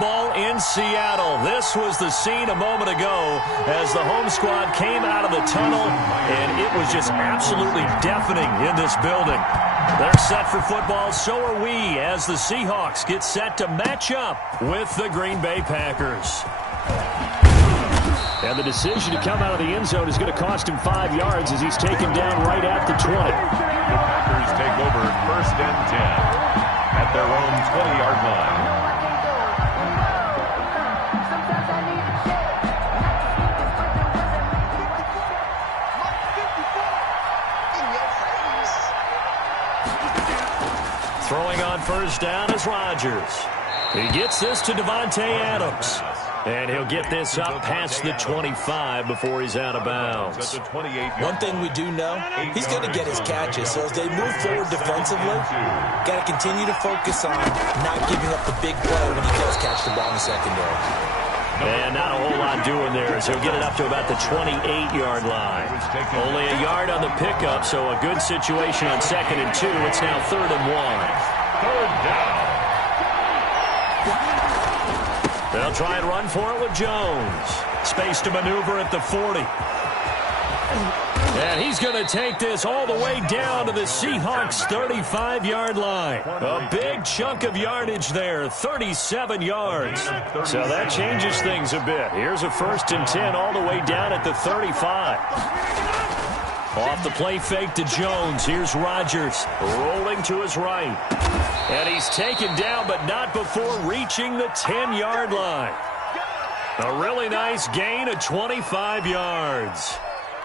Ball in Seattle. This was the scene a moment ago as the home squad came out of the tunnel, and it was just absolutely deafening in this building. They're set for football, so are we, as the Seahawks get set to match up with the Green Bay Packers. And the decision to come out of the end zone is going to cost him 5 yards as he's taken down right at the 20. The Packers take over 1st and 10 at their own 20-yard line. Throwing on 1st down is Rodgers. He gets this to Davante Adams. And he'll get this up past the 25 before he's out of bounds. One thing we do know, he's going to get his catches. So as they move forward defensively, got to continue to focus on not giving up the big play when he does catch the ball in the secondary. And not a whole lot doing there as he'll get it up to about the 28-yard line. Only a yard on the pickup, so a good situation on 2nd and 2. It's now 3rd and 1. 3rd down. They'll try and run for it with Jones. Space to maneuver at the 40. And he's going to take this all the way down to the Seahawks' 35-yard line. A big chunk of yardage there, 37 yards. So that changes things a bit. Here's a 1st and 10 all the way down at the 35. Off the play fake to Jones. Here's Rodgers rolling to his right. And he's taken down, but not before reaching the 10-yard line. A really nice gain of 25 yards.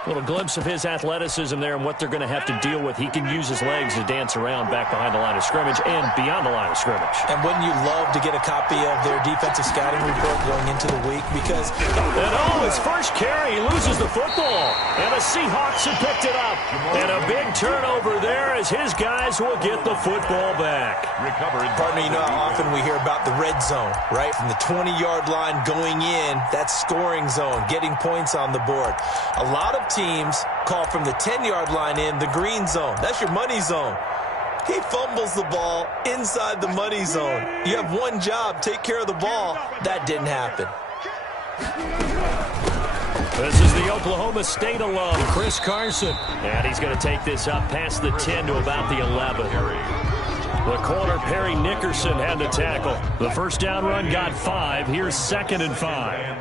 A little glimpse of his athleticism there and what they're going to have to deal with. He can use his legs to dance around back behind the line of scrimmage and beyond the line of scrimmage. And wouldn't you love to get a copy of their defensive scouting report going into the week? Because his first carry, he loses the football. And the Seahawks have picked it up. And a big turnover there as his guys will get the football back. Recovered. Partner, you know how often we hear about the red zone, right? From the 20-yard line going in, that scoring zone, getting points on the board. A lot of teams call from the 10-yard line in the green zone. That's your money zone. He fumbles the ball inside the money zone. You have one job, take care of the ball. That didn't happen. This is the Oklahoma State alum, Chris Carson. And he's going to take this up past the 10 to about the 11. The corner, Perry Nickerson, had the tackle. The 1st down run got 5. Here's 2nd and 5.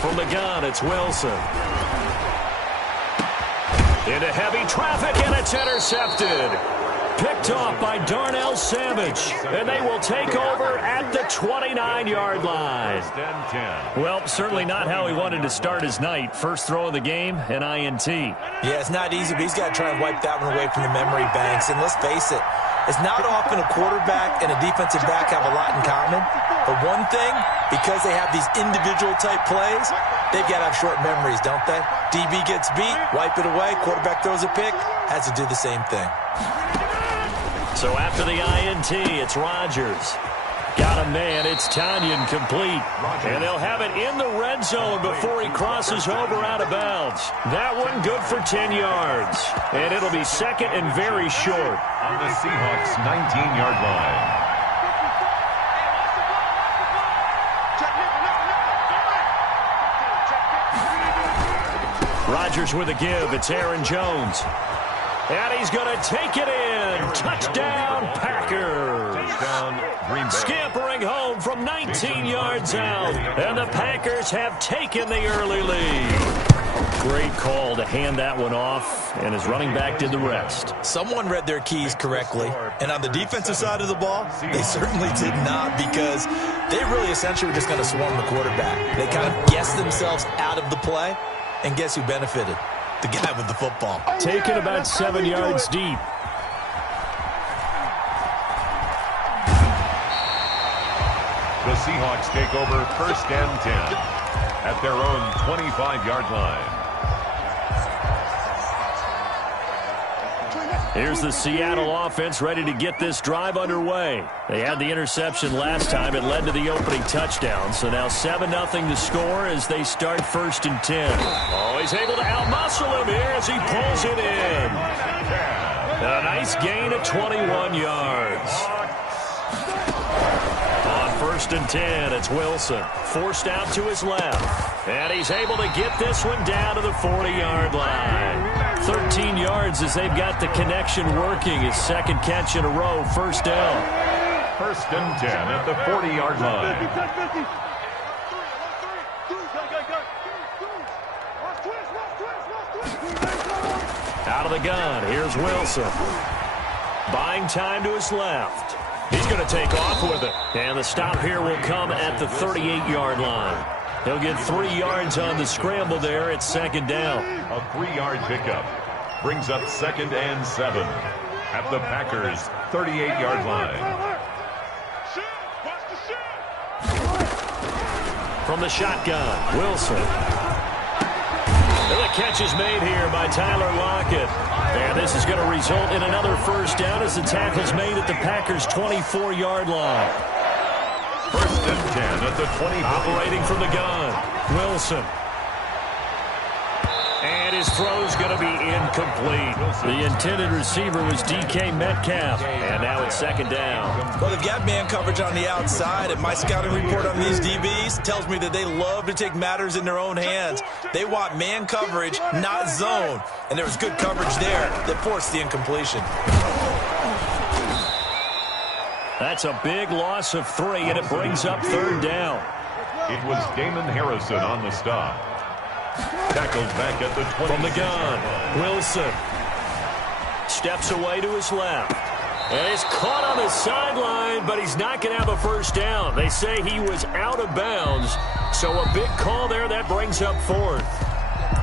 From the gun, it's Wilson. Into heavy traffic, and it's intercepted. Picked off by Darnell Savage. And they will take over at the 29-yard line. Well, certainly not how he wanted to start his night. First throw of the game, an INT. Yeah, it's not easy, but he's got to try and wipe that one away from the memory banks. And let's face it, it's not often a quarterback and a defensive back have a lot in common. But one thing, because they have these individual type plays, they've got to have short memories, don't they? DB gets beat, wipe it away, quarterback throws a pick, has to do the same thing. So after the INT, it's Rodgers. Got a man, it's Tanyan complete. And they'll have it in the red zone before he crosses over out of bounds. That one good for 10 yards. And it'll be 2nd and very short. On the Seahawks' 19-yard line. Rodgers with a give. It's Aaron Jones. And he's going to take it in. Touchdown, Packers. Touchdown, Green Bay. Scampering home from 19 yards out. And the Packers have taken the early lead. Great call to hand that one off, and his running back did the rest. Someone read their keys correctly, and on the defensive side of the ball, they certainly did not, because they really essentially were just going to swarm the quarterback. They kind of guessed themselves out of the play, and guess who benefited? The guy with the football. Taken about 7 yards deep. The Seahawks take over 1st and 10 at their own 25-yard line. Here's the Seattle offense ready to get this drive underway. They had the interception last time. It led to the opening touchdown. So now 7-0 to score as they start 1st and 10. Oh, he's able to outmuscle him here as he pulls it in. A nice gain of 21 yards. First and 10, it's Wilson. Forced out to his left. And he's able to get this one down to the 40-yard line. 13 yards as they've got the connection working. His second catch in a row, first down. First and 10 at the 40-yard line. Out of the gun, here's Wilson. Buying time to his left. He's going to take off with it. And the stop here will come at the 38-yard line. He'll get 3 yards on the scramble there. It's second down. A 3-yard pickup brings up second and 7 at the Packers' 38-yard line. From the shotgun, Wilson. And the catch is made here by Tyler Lockett. And this is going to result in another first down as the tackle's made at the Packers' 24-yard line. First and 10 at the 20. Operating from the gun, Wilson. And his throw's going to be incomplete. The intended receiver was DK Metcalf. And now it's second down. Well, they've got man coverage on the outside, and my scouting report on these DBs tells me that they love to take matters in their own hands. They want man coverage, not zone. And there was good coverage there that forced the incompletion. That's a big loss of 3, and it brings up third down. It was Damon Harrison on the stop. Tackled back at the 20. From the gun, Wilson steps away to his left. And he's caught on the sideline, but he's not going to have a first down. They say he was out of bounds, so a big call there. That brings up fourth.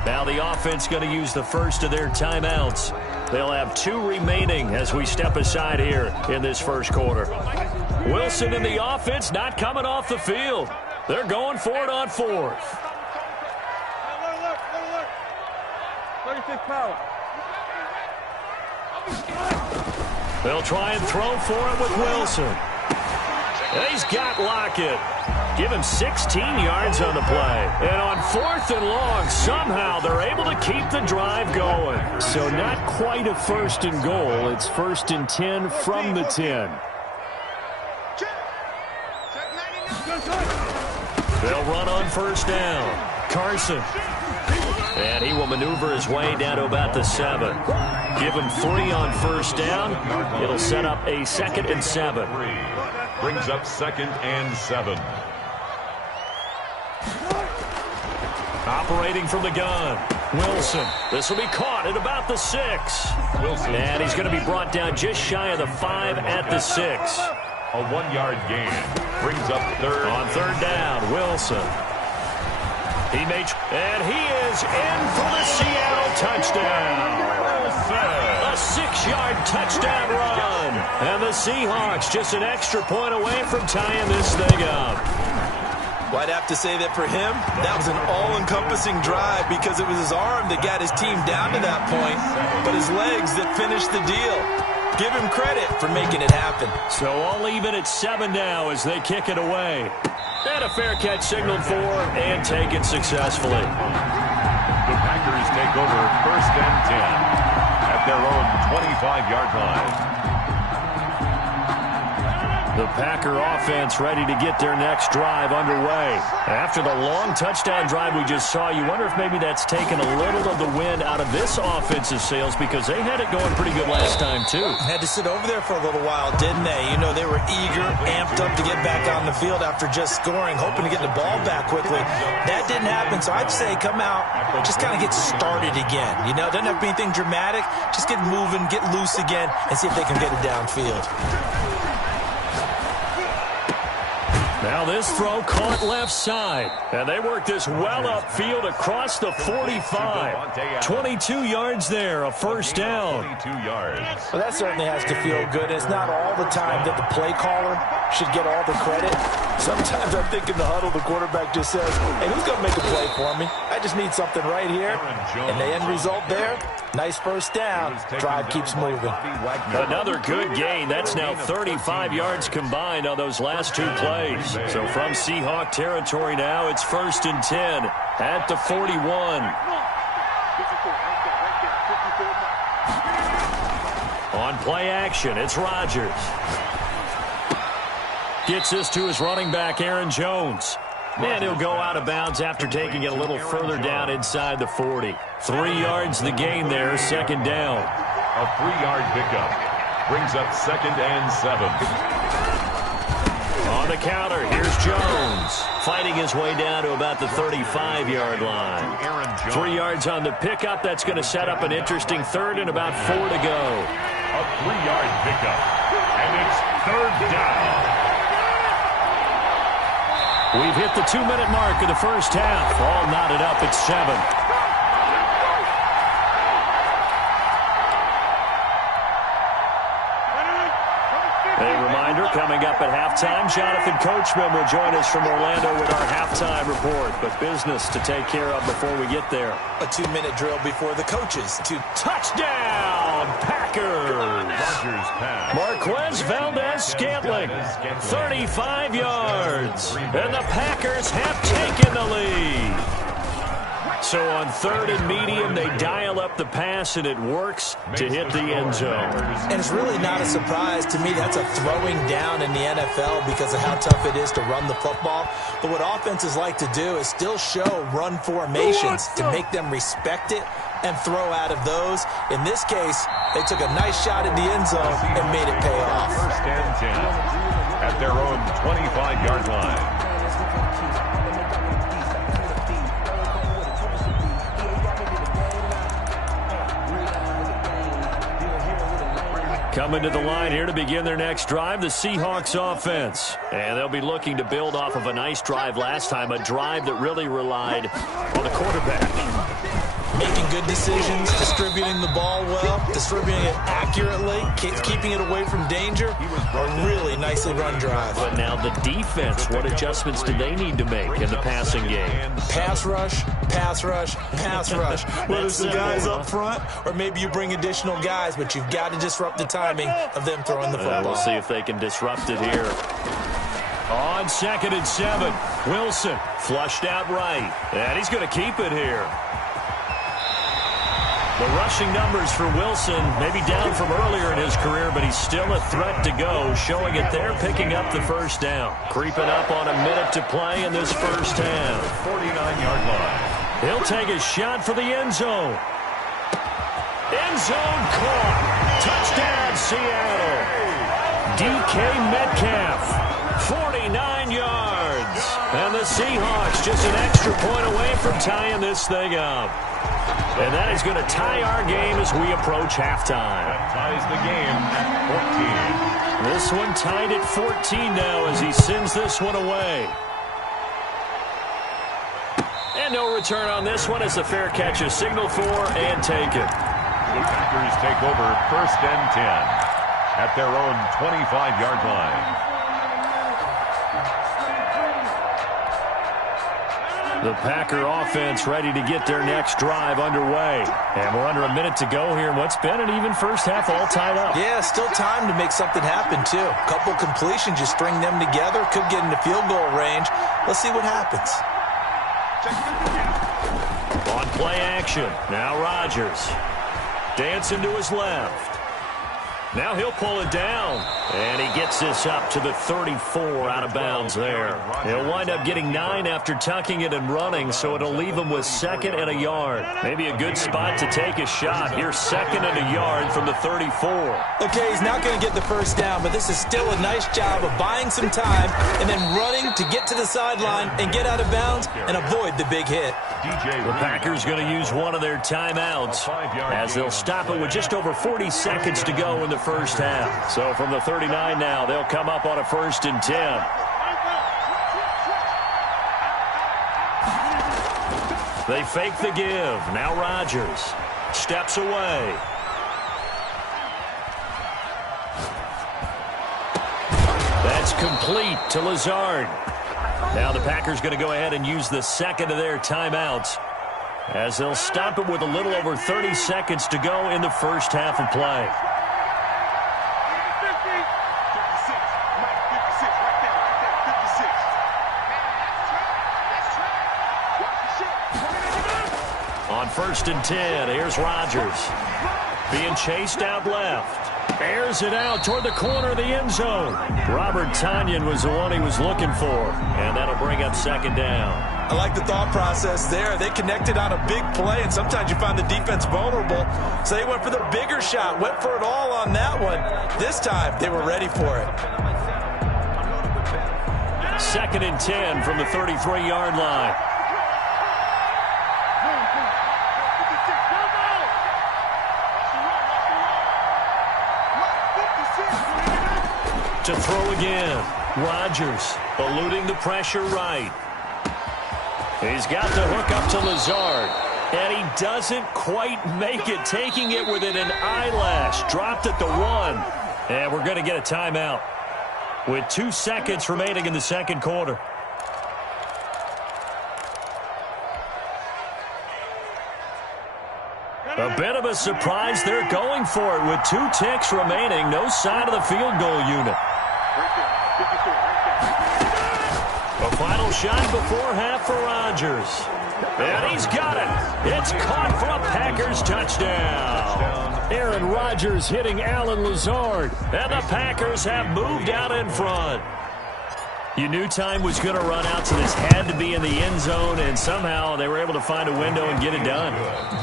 Now the offense going to use the first of their timeouts. They'll have 2 remaining as we step aside here in this first quarter. Wilson and the offense not coming off the field. They're going for it on fourth. 36 power. They'll try and throw for it with Wilson. And he's got Lockett. Give him 16 yards on the play. And on fourth and long, somehow they're able to keep the drive going. So not quite a first and goal. It's first and 10 from the 10. They'll run on first down. Carson. And he will maneuver his way down to about the 7. Give him 3 on first down. It'll set up a second and 7. Brings up second and 7. Operating from the gun, Wilson. This will be caught at about the 6. Wilson. And he's going to be brought down just shy of the 5 at the 6. A 1-yard gain. Brings up third. On third down, Wilson. He made, and he is in for the Seattle touchdown. A 6-yard touchdown run. And the Seahawks just an extra point away from tying this thing up. Well, I'd have to say that for him, that was an all-encompassing drive because it was his arm that got his team down to that point, but his legs that finished the deal. Give him credit for making it happen. So all even at 7 now as they kick it away. And a fair catch signaled for and taken successfully. The Packers take over first and 10 at their own 25-yard line. The Packer offense ready to get their next drive underway. After the long touchdown drive we just saw, you wonder if maybe that's taken a little of the wind out of this offensive sails because they had it going pretty good last time, too. Had to sit over there for a little while, didn't they? You know, they were eager, amped up to get back on the field after just scoring, hoping to get the ball back quickly. That didn't happen, so I'd say come out, just kind of get started again. You know, doesn't have to be anything dramatic. Just get moving, get loose again, and see if they can get it downfield. Now this throw caught left side. And they work this well upfield across the 45. 22 yards there, a first down. 22 yards. Well, that certainly has to feel good. It's not all the time that the play caller should get all the credit. Sometimes I think in the huddle, the quarterback just says, hey, who's going to make a play for me? I just need something right here. And the end result there, nice first down. Drive keeps moving. Another good gain. That's now 35 yards combined on those last 2 plays. So from Seahawk territory now, it's first and 10 at the 41. On play action, it's Rodgers. Gets this to his running back, Aaron Jones. And he'll go out of bounds after taking it a little further down inside the 40. 3 yards the gain there, second down. A 3-yard pickup brings up 2nd and 7. On the counter, here's Jones. Fighting his way down to about the 35-yard line. 3 yards on the pickup. That's going to set up an interesting third and about 4 to go. A 3-yard pickup. And it's 3rd down. We've hit the 2-minute mark of the first half. All knotted up at 7. A reminder, coming up at halftime, Jonathan Coachman will join us from Orlando with our halftime report. But business to take care of before we get there. A 2-minute drill before the coaches. Touchdown, Packers! Marquez Valdez-Scantling, 35 yards. And the Packers have taken the lead. So on 3rd and medium, they dial up the pass, and it works to hit the end zone. And it's really not a surprise to me. That's a throwing down in the NFL because of how tough it is to run the football. But what offenses like to do is still show run formations to make them respect it and throw out of those. In this case, they took a nice shot in the end zone and made it pay off. 1st and 10 at their own 25-yard line. Coming to the line here to begin their next drive, the Seahawks offense. And they'll be looking to build off of a nice drive last time, a drive that really relied on the quarterback. Making good decisions, distributing the ball well, distributing it accurately, keeping it away from danger. A really nicely run drive. But now the defense, what adjustments do they need to make in the passing game? Pass rush, pass rush, pass rush. Whether it's the guys up front or maybe you bring additional guys, but you've got to disrupt the timing of them throwing the football. We'll see if they can disrupt it here. On 2nd and 7, Wilson flushed out right. And he's going to keep it here. The rushing numbers for Wilson may be down from earlier in his career, but he's still a threat to go, showing it there, picking up the first down. Creeping up on a minute to play in this first half. 49-yard line. He'll take a shot for the end zone. End zone caught. Touchdown, Seattle. DK Metcalf, 49 yards. And the Seahawks just an extra point away from tying this thing up. And that is going to tie our game as we approach halftime. That ties the game at 14. This one tied at 14 now as he sends this one away. And no return on this one as the fair catch is signaled for and taken. The Packers take over 1st and 10 at their own 25-yard line. The Packer offense ready to get their next drive underway. And we're under a minute to go here in what's been an even first half, all tied up. Yeah, still time to make something happen, too. A couple completions, you string them together, could get into field goal range. Let's see what happens. On play action, now Rodgers. Dancing to his left. Now he'll pull it down. And he gets this up to the 34 out of bounds there. He'll wind up getting 9 after tucking it and running, so it'll leave him with 2nd and a yard. Maybe a good spot to take a shot. Here's 2nd and a yard from the 34. Okay, he's not going to get the first down, but this is still a nice job of buying some time and then running to get to the sideline and get out of bounds and avoid the big hit. The Packers going to use one of their timeouts as they'll stop it with just over 40 seconds to go in the first half. So from the 39 now, they'll come up on a 1st and 10. They fake the give. Now Rodgers steps away. That's complete to Lazard. Now the Packers going to go ahead and use the 2nd of their timeouts as they'll stop it with a little over 30 seconds to go in the first half of play. On 1st and 10, here's Rodgers being chased out left. Airs it out toward the corner of the end zone. Robert Tonyan was the one he was looking for, and that'll bring up second down. I like the thought process there. They connected on a big play, and sometimes you find the defense vulnerable. So they went for the bigger shot, went for it all on that one. This time, they were ready for it. 2nd and 10 from the 33-yard line. To throw again. Rodgers eluding the pressure right. He's got the hook up to Lazard. And he doesn't quite make it, taking it within an eyelash. Dropped at the 1. And we're going to get a timeout with 2 seconds remaining in the second quarter. A bit of a surprise. They're going for it with 2 ticks remaining. No sign of the field goal unit. A final shot before half for Rodgers. And he's got it. It's caught for a Packers touchdown. Aaron Rodgers hitting Alan Lazard. And the Packers have moved out in front. You knew time was going to run out, so this had to be in the end zone, and somehow they were able to find a window and get it done.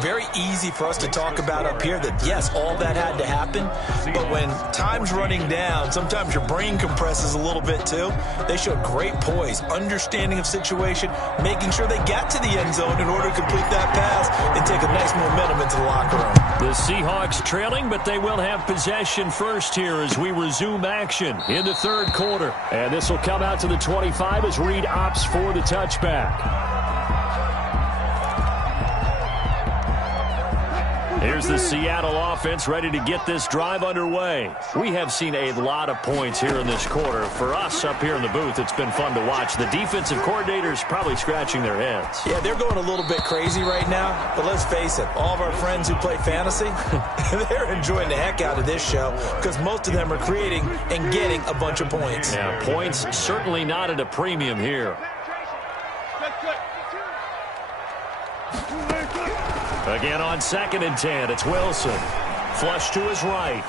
Very easy for us to talk about up here that, yes, all that had to happen, but when time's running down, sometimes your brain compresses a little bit too. They showed great poise, understanding of situation, making sure they got to the end zone in order to complete that pass and take a nice momentum into the locker room. The Seahawks trailing, but they will have possession first here as we resume action in the third quarter. And this will come out to the 25 as Reed opts for the touchback. Here's the Seattle offense ready to get this drive underway. We have seen a lot of points here in this quarter. For us up here in the booth, it's been fun to watch. The defensive coordinators probably scratching their heads. Yeah, they're going a little bit crazy right now, but let's face it, all of our friends who play fantasy, they're enjoying the heck out of this show because most of them are creating and getting a bunch of points. Yeah, points certainly not at a premium here. Again on 2nd and 10, it's Wilson. Flush to his right.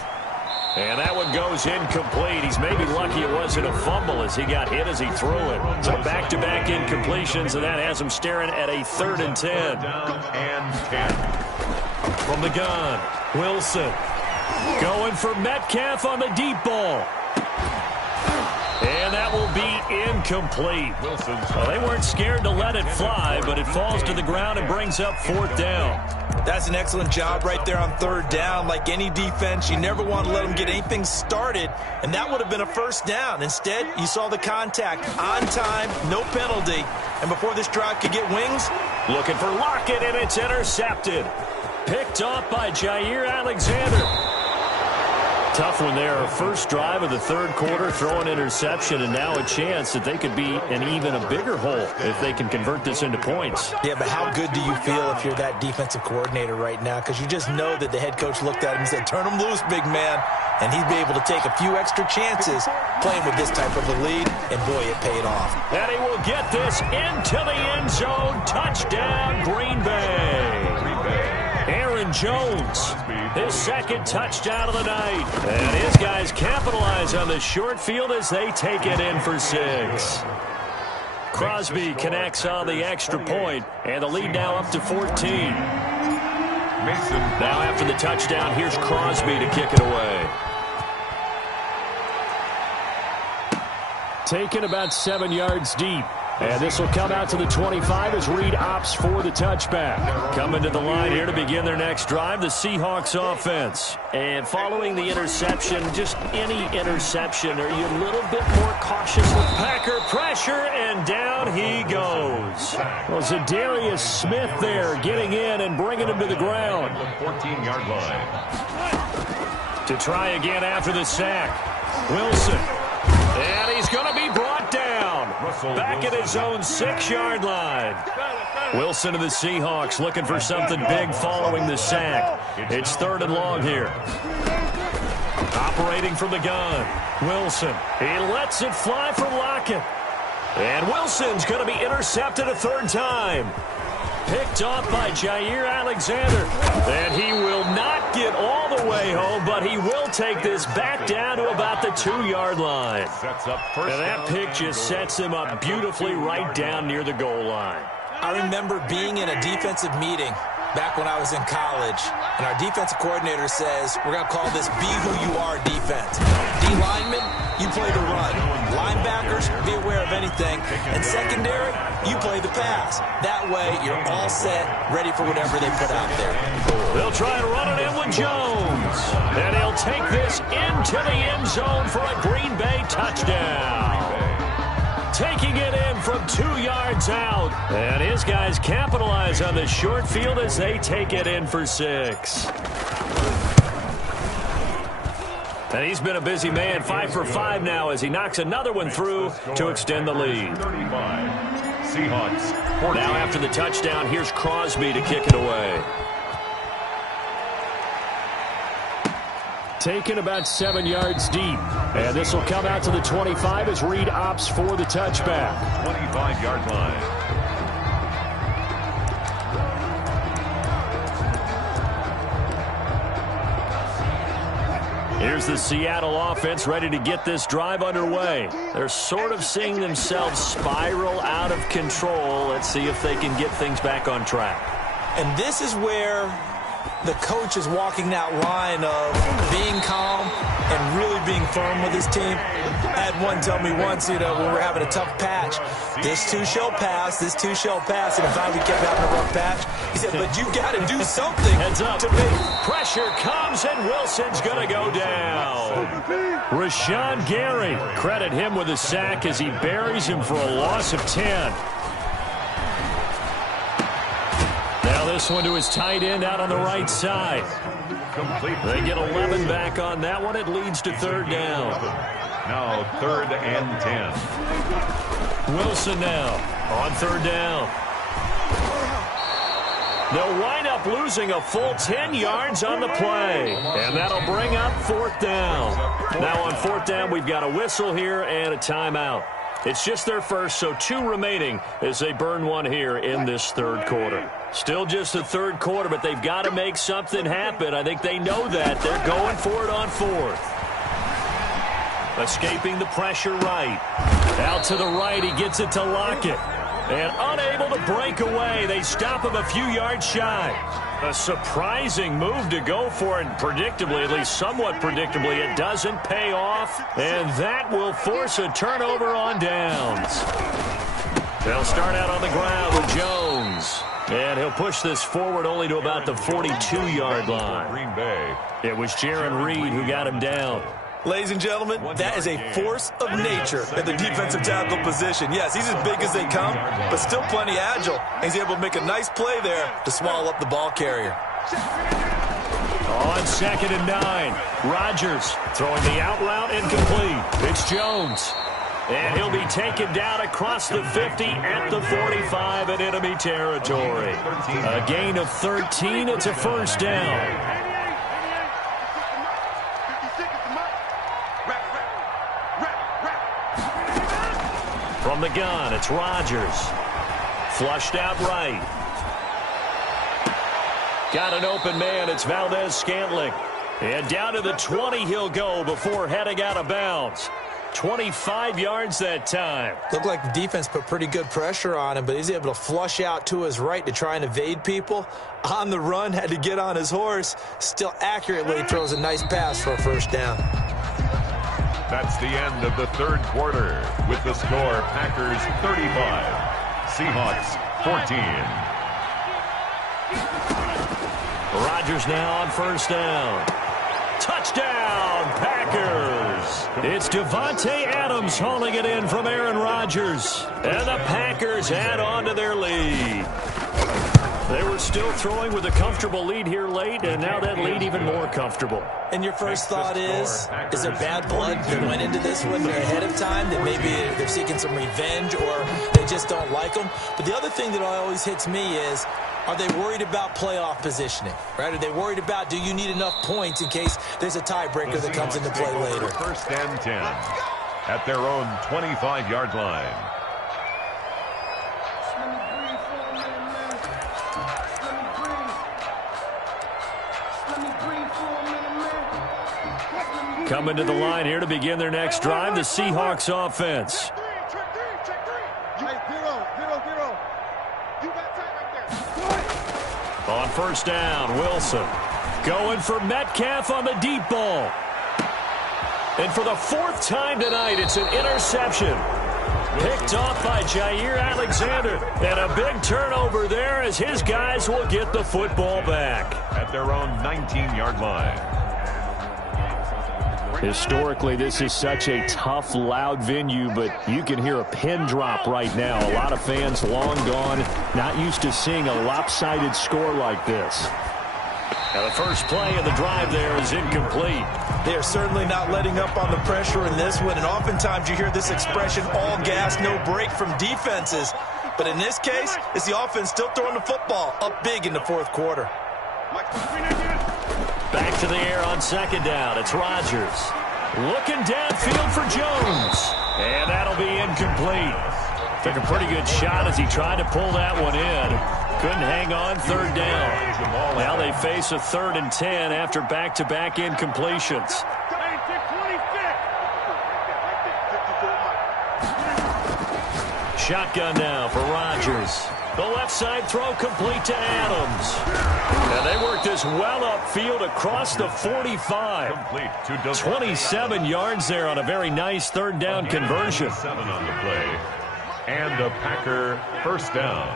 And that one goes incomplete. He's maybe lucky it wasn't a fumble as he got hit as he threw it. So back-to-back incompletions, and that has him staring at a 3rd and 10. From the gun, Wilson. Going for Metcalf on the deep ball. And that will be incomplete. Well, they weren't scared to let it fly, but it falls to the ground and brings up 4th down. That's an excellent job right there on 3rd down. Like any defense, you never want to let them get anything started, and that would have been a 1st down. Instead, you saw the contact on time, no penalty. And before this drive could get wings, looking for Lockett, and it's intercepted. Picked off by Jair Alexander. Tough one there. First drive of the third quarter, throw an interception, and now a chance that they could be in even a bigger hole if they can convert this into points. Yeah, but how good do you feel if you're that defensive coordinator right now? Because you just know that the head coach looked at him and said, turn him loose, big man. And he'd be able to take a few extra chances playing with this type of a lead, and boy, it paid off. And he will get this into the end zone. Touchdown, Green Bay. Aaron Jones, his 2nd touchdown of the night. And his guys capitalize on the short field as they take it in for 6. Crosby connects on the extra point, and the lead now up to 14. Now after the touchdown, here's Crosby to kick it away. Taken about 7 yards deep. And this will come out to the 25 as Reed opts for the touchback. Coming to the line here to begin their next drive, the Seahawks offense. And following the interception, just any interception, are you a little bit more cautious with Packer pressure, and down he goes. Well, Zadarius Smith there getting in and bringing him to the ground. 14-yard line. To try again after the sack. Wilson. And he's going to be brought down. Back at his own 6-yard line. Wilson of the Seahawks looking for something big following the sack. It's 3rd and long here. Operating from the gun. Wilson. He lets it fly for Lockett. And Wilson's going to be intercepted a 3rd time. picked off by Jair Alexander. And he will not get all the way home, but he will take this back down to about the 2-yard line. And that pick just sets him up beautifully right down near the goal line. I remember being in a defensive meeting back when I was in college, and our defensive coordinator says, we're going to call this be who you are defense. D-linemen, you play the run. Linebackers, be aware of anything. And secondary, you play the pass. That way, you're all set, ready for whatever they put out there. They'll try and run it in with Jones. And he'll take this into the end zone for a Green Bay touchdown. Taking it in from 2 yards out. And his guys capitalize on the short field as they take it in for 6. And he's been a busy man, 5 for 5 now as he knocks another one through to extend the lead. 35. Seahawks 14. Now after the touchdown, here's Crosby to kick it away. Taken about 7 yards deep. And this will come out to the 25 as Reed opts for the touchback. 25-yard line. Here's the Seattle offense ready to get this drive underway. They're sort of seeing themselves spiral out of control. Let's see if they can get things back on track. And this is where the coach is walking that line of being calm and really being firm with his team. I had one tell me once, when we're having a tough patch, this too shall pass, this too shall pass, and if I we kept having a rough patch, he said, but you got to do something. Heads up. To make Pressure comes, and Wilson's going to go down. Rashawn Gary, credit him with a sack as he buries him for a loss of 10. This one to his tight end out on the right side. They get 11 back on that one. It leads to 3rd down. Now 3rd and 10. Wilson now on 3rd down. They'll wind up losing a full 10 yards on the play. And that'll bring up 4th down. Now on 4th down, we've got a whistle here and a timeout. It's just their first, so 2 remaining as they burn one here in this 3rd quarter. Still just the 3rd quarter, but they've got to make something happen. I think they know that. They're going for it on 4th. Escaping the pressure right. Out to the right, he gets it to Lockett. And unable to break away, they stop him a few yards shy. A surprising move to go for it, and predictably, at least somewhat predictably, it doesn't pay off. And that will force a turnover on downs. They'll start out on the ground with Jones. And he'll push this forward only to about the 42-yard line. Green Bay. It was Jaron Reed who got him down. Ladies and gentlemen, that is a force of nature at the defensive tackle position. Yes, he's as big as they come, but still plenty agile. He's able to make a nice play there to swallow up the ball carrier. On 2nd and 9, Rodgers throwing the out route incomplete. It's Jones. And he'll be taken down across the 50 at the 45 in enemy territory. A gain of 13. It's a 1st down. From the gun, it's Rodgers. Flushed out right. Got an open man. It's Valdez-Scantling. And down to the 20 he'll go before heading out of bounds. 25 yards that time. Looked like the defense put pretty good pressure on him, but he's able to flush out to his right to try and evade people. On the run, had to get on his horse. Still accurately throws a nice pass for a 1st down. That's the end of the 3rd quarter with the score Packers 35, Seahawks 14. Rodgers now on 1st down. Touchdown, Packers. It's Devontae Adams hauling it in from Aaron Rodgers. And the Packers add on to their lead. They were still throwing with a comfortable lead here late, and now that lead even more comfortable. And your first thought is there bad blood that went into this one ahead of time, that maybe they're seeking some revenge or they just don't like them? But the other thing that always hits me is, are they worried about playoff positioning, right? Are they worried about, do you need enough points in case there's a tiebreaker that comes into play later? 1st and 10 at their own 25-yard line. Coming to the line here to begin their next drive, the Seahawks offense. On first down, Wilson going for Metcalf on the deep ball. And for the fourth time tonight, it's an interception. Picked off by Jair Alexander. And a big turnover there as his guys will get the football back. At their own 19-yard line. Historically, this is such a tough, loud venue, but you can hear a pin drop right now. A lot of fans long gone, not used to seeing a lopsided score like this. Now the first play of the drive there is incomplete. They are certainly not letting up on the pressure in this one, and oftentimes you hear this expression, all gas, no break from defenses. But in this case, it's the offense still throwing the football up big in the fourth quarter. Back to the air on second down. It's Rodgers. Looking downfield for Jones. And that'll be incomplete. Took a pretty good shot as he tried to pull that one in. Couldn't hang on third down. Now they face a 3rd and 10 after back-to-back incompletions. Shotgun now for Rodgers. The left side throw complete to Adams. And they work this well upfield across the 45. 27 yards there on a very nice third down conversion. 7 on the play. And a Packer first down.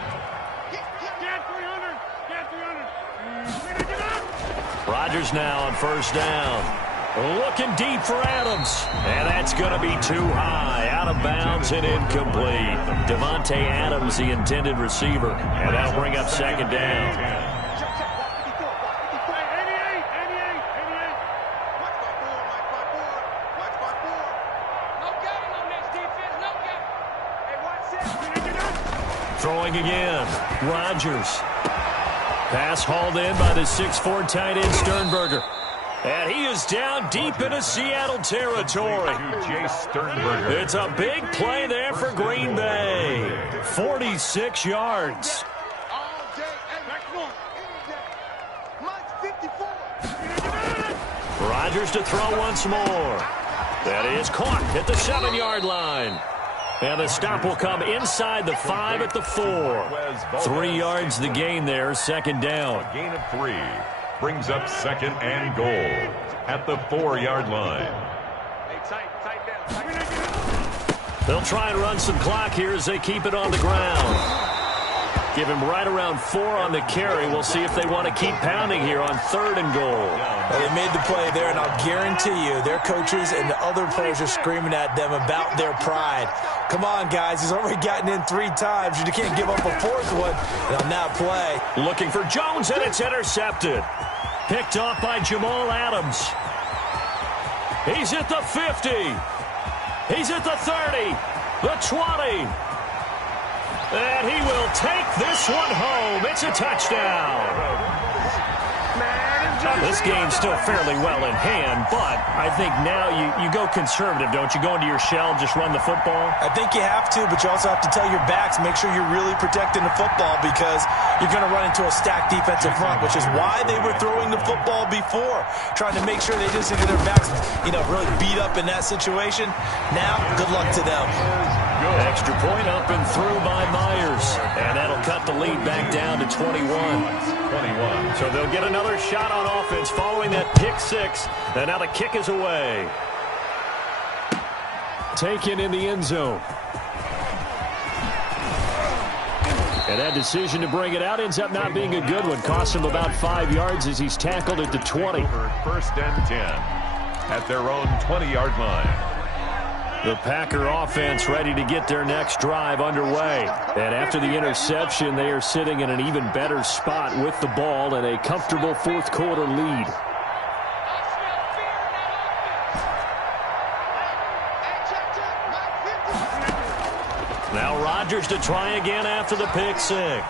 Rodgers now on first down. Looking deep for Adams. And that's going to be too high. Out of bounds and incomplete. Devontae Adams, the intended receiver. And that'll bring up second down. Throwing again. Rodgers. Pass hauled in by the 6'4" tight end Sternberger. And he is down deep into Seattle territory. It's a big play there for Green Bay. 46 yards. Rodgers to throw once more. That is caught at the 7-yard line. And the stop will come inside the 5 at the 4. 3 yards the gain there, second down. A gain of 3 brings up second and goal at the 4-yard line. They'll try and run some clock here as they keep it on the ground. Give him right around 4 on the carry. We'll see if they want to keep pounding here on 3rd and goal. Well, they made the play there, and I'll guarantee you their coaches and the other players are screaming at them about their pride. Come on, guys. He's already gotten in 3 times. You can't give up a 4th one on that play. Looking for Jones, and it's intercepted. Picked off by Jamal Adams. He's at the 50. He's at the 30. The 20. And he will take this one home. It's a touchdown. This game's still fairly well in hand, but I think now you go conservative, don't you? Go into your shell, just run the football? I think you have to, but you also have to tell your backs, make sure you're really protecting the football because you're going to run into a stacked defensive front, which is why they were throwing the football before, trying to make sure they didn't get their backs, really beat up in that situation. Now, good luck to them. Extra point up and through by Myers. And that'll cut the lead back down to 21. So they'll get another shot on offense following that pick 6. And now the kick is away. Taken in the end zone. And that decision to bring it out ends up not being a good one. Costs him about 5 yards as he's tackled at the 20. First and 10 at their own 20-yard line. The Packer offense ready to get their next drive underway. And after the interception, they are sitting in an even better spot with the ball and a comfortable fourth quarter lead. Now Rodgers to try again after the pick 6.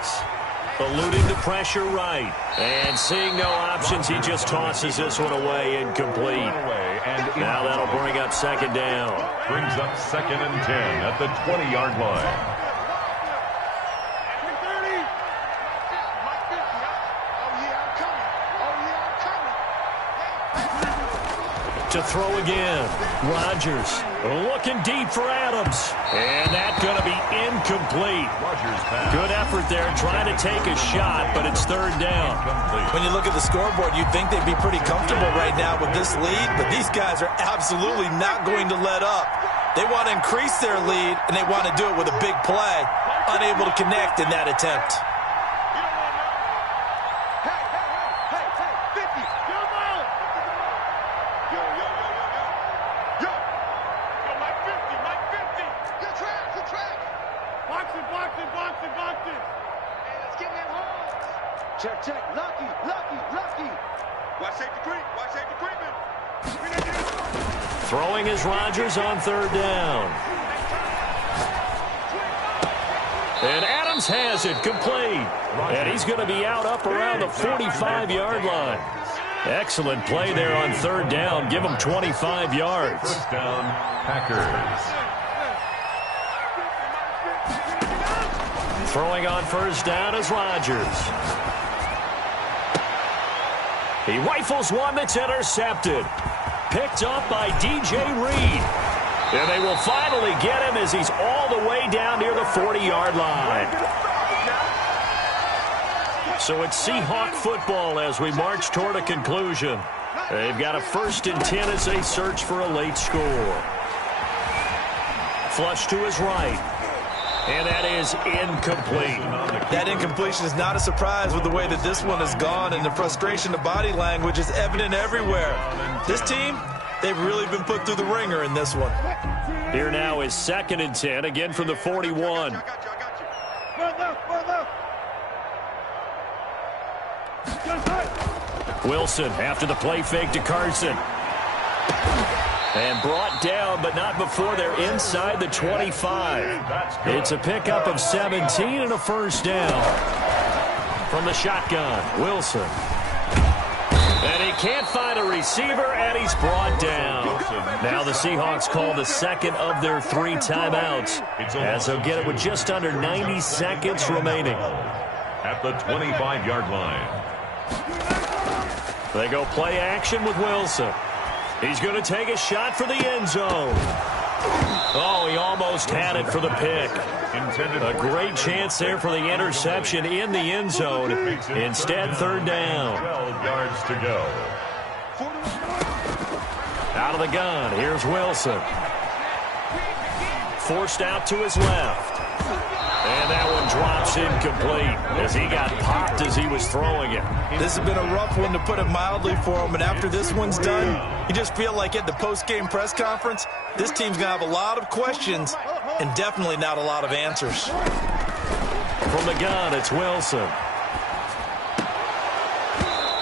Eluding the pressure right. And seeing no options, he just tosses this one away, incomplete. Now that'll bring up second down. Brings up second and 10 at the 20-yard line. to throw again. Rodgers looking deep for Adams. And that's going to be incomplete. Good effort there trying to take a shot, but it's third down. When you look at the scoreboard, you'd think they'd be pretty comfortable right now with this lead, but these guys are absolutely not going to let up. They want to increase their lead, and they want to do it with a big play. Unable to connect in that attempt. Check. Lucky. Watch safety creep. Throwing is Rodgers on third down. And Adams has it complete. And he's going to be out up around the 45-yard line. Excellent play there on third down. Give him 25 yards. First down, Packers. Throwing on first down is Rodgers. He rifles one that's intercepted. Picked up by D.J. Reed. And they will finally get him as he's all the way down near the 40-yard line. So it's Seahawk football as we march toward a conclusion. They've got a 1st and 10 as they search for a late score. Flush to his right. And that is incomplete. That incompletion is not a surprise with the way that this one has gone, and the frustration of body language is evident everywhere. This team, they've really been put through the ringer in this one. Here now is 2nd and 10, again from the 41. Wilson after the play fake to Carson. And brought down, but not before they're inside the 25. It's a pickup of 17 and a first down. From the shotgun, Wilson. And he can't find a receiver, and he's brought down. Now the Seahawks call the second of their 3 timeouts, as they'll get it with just under 90 seconds remaining. At the 25-yard line. They go play action with Wilson. He's going to take a shot for the end zone. Oh, he almost had it for the pick. A great chance there for the interception in the end zone. Instead, third down. 12 yards to go. Out of the gun, here's Wilson. Forced out to his left. And that one drops incomplete as he got popped as he was throwing it. This has been a rough one, to put it mildly, for him. And after this one's done, you just feel like at the post-game press conference, this team's going to have a lot of questions and definitely not a lot of answers. From the gun, it's Wilson.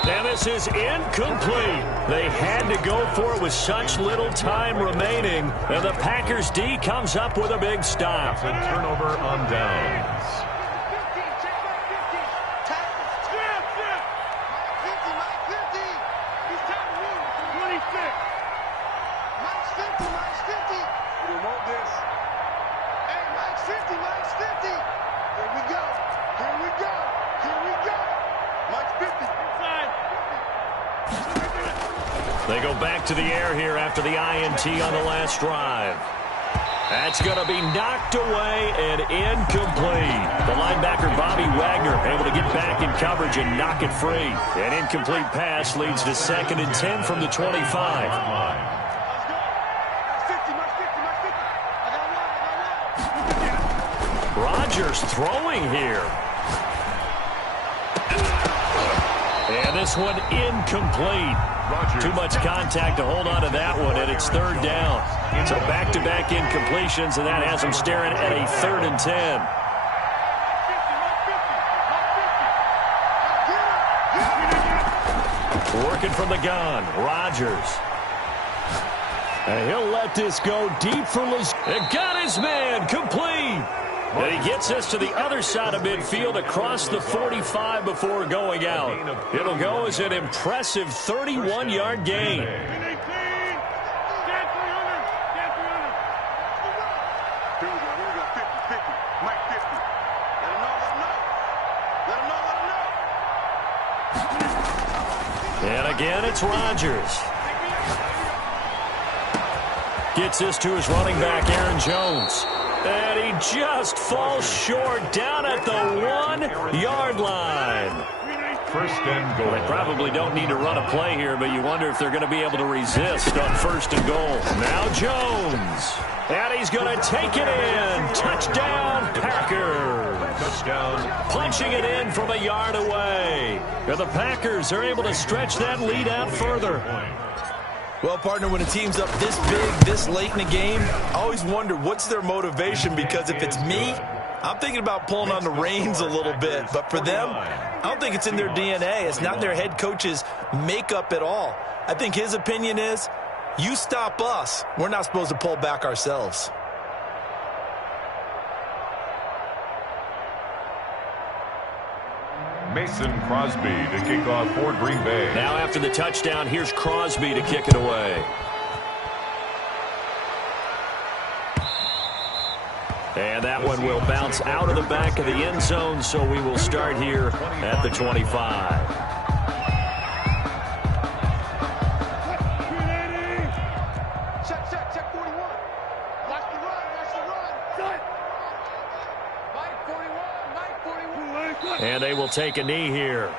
And this is incomplete. They had to go for it with such little time remaining. And the Packers D comes up with a big stop. It's a turnover on downs. They go back to the air here after the INT on the last drive. That's going to be knocked away and incomplete. The linebacker, Bobby Wagner, able to get back in coverage and knock it free. An incomplete pass leads to 2nd and 10 from the 25. Rodgers throwing here. And this one incomplete. Too much contact to hold on to that one, and it's third down. So back-to-back incompletions, and that has them staring at a 3rd and 10. Working from the gun, Rodgers. And he'll let this go deep for Liz. And got his man, complete. And he gets us to the other side of midfield across the 45 before going out. It'll go as an impressive 31-yard gain. And again, it's Rodgers. Gets this to his running back, Aaron Jones. And he just falls short down at the 1-yard line. First and goal. Well, they probably don't need to run a play here, but you wonder if they're going to be able to resist on first and goal. Now Jones. And he's going to take it in. Touchdown, Packers. Touchdown. Punching it in from a yard away. And the Packers are able to stretch that lead out further. Well, partner, when a team's up this big, this late in the game, I always wonder what's their motivation, because if it's me, I'm thinking about pulling on the reins a little bit. But for them, I don't think it's in their DNA. It's not their head coach's makeup at all. I think his opinion is, you stop us, we're not supposed to pull back ourselves. Mason Crosby to kick off for Green Bay. Now after the touchdown, here's Crosby to kick it away. And that one will bounce out of the back of the end zone, so we will start here at the 25. Check 41. Watch the run. Mike 41. And they will take a knee here.